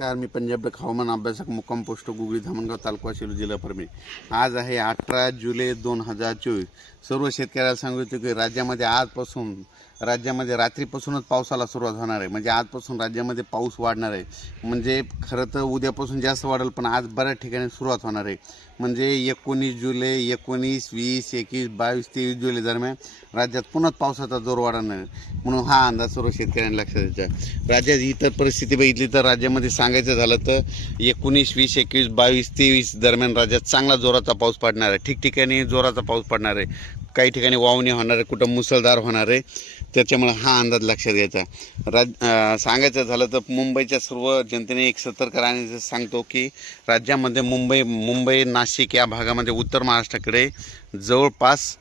नमस्कार, मी पंजाब हवामान अभ्यासक मुक्काम पोस्ट गुगळी धामणगाव तालुका शिरूर जिल्हा परभणी। आज आहे 18 जुलै 2024। सर्व शेतकऱ्याला सांगतो की राज्यामध्ये आजपासून रात्रीपासूनच पावसाला सुरुवात होणार आहे। म्हणजे आजपासून राज्यामध्ये पाऊस वाढणार आहे। म्हणजे खरं तर उद्यापासून जास्त वाढेल, पण आज बऱ्याच ठिकाणी सुरुवात होणार आहे। म्हणजे 19 जुलै 19, 20, 21, 22, 23 जुलै दरम्यान राज्यात पुन्हा पावसाचा जोर वाढणार आहे। म्हणून हा अंदाज सर्व शेतकऱ्यांना लक्षात द्यायचा। राज्यात इतर परिस्थिती बघितली तर राज्यामध्ये सांगायचं झालं तर 19, 20, 21, 22, 23 दरम्यान राज्यात चांगला जोराचा पाऊस पडणार आहे। ठिकठिकाणी जोराचा पाऊस पडणार आहे। काही ठिकाणी वावणी होणार आहे, कुठं मुसळधार होणार आहे। त्याच्यामुळे हा अंदाज लक्षात घ्यायचा। सांगायचं झालं तर मुंबईच्या सर्व जनतेने एक सतर्क राहण्याचं सांगतो की राज्यामध्ये मुंबई नाशिक या भागामध्ये उत्तर महाराष्ट्राकडे जवळपास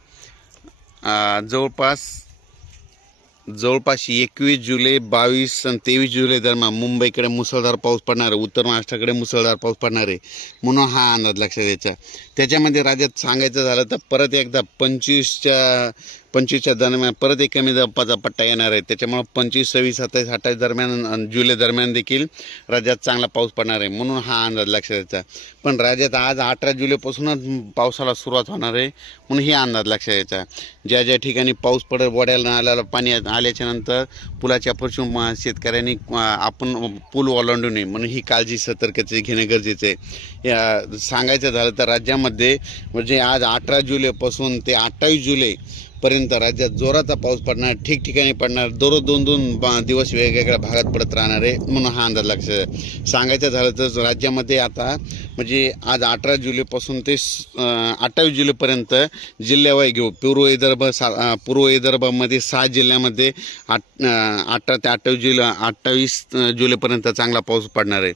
21 जुलै 22 आणि 23 जुलै दरम्यान मुंबईकडे मुसळधार पाऊस पडणार आहे। उत्तर महाराष्ट्राकडे मुसळधार पाऊस पडणार आहे। म्हणून हा अंदाज लक्षात द्यायचा। त्याच्यामध्ये राज्यात सांगायचं झालं तर परत एकदा 25च्या दरम्यान परत एक कमी दाबाचा पट्टा येणार आहे। त्याच्यामुळे 25, 26, 27, 28 दरम्यान जुलै दरम्यान देखील राज्यात चांगला पाऊस पडणार आहे। म्हणून हा अंदाज लक्षात द्यायचा। पण राज्यात आज 18 जुलैपासूनच पावसाला सुरुवात होणार आहे। म्हणून हे अंदाज लक्षात द्यायचा। ज्या ज्या ठिकाणी पाऊस पडेल, वड्याला नाल्याला पाणी आल्याच्या नंतर पुलाच्या पासून शेतकऱ्यांनी आपण पूल ओलांडू नये, म्हणून ही काळजी सतर्कते घेणे गरजेचे आहे। सांगायचं झालं तर राज्यामध्ये म्हणजे आज 18 जुलैपासून ते 28 जुलै पर्यंत राज्यात जोराचा पाऊस पडणार, ठिकठिकाणी पडणार, दररोज 2-2 दिवस वेगवेगळ्या भागात पडत राहणार आहे। म्हणून हा अंदाज लक्षात सांगायचं झालं तर राज्यामध्ये आता म्हणजे आज 18 जुलैपासून ते 28 जुलैपर्यंत जिल्ह्यावाई घेऊ पूर्व विदर्भामध्ये 6 जिल्ह्यामध्ये 18 ते 28 जुलैपर्यंत चांगला पाऊस पडणार आहे।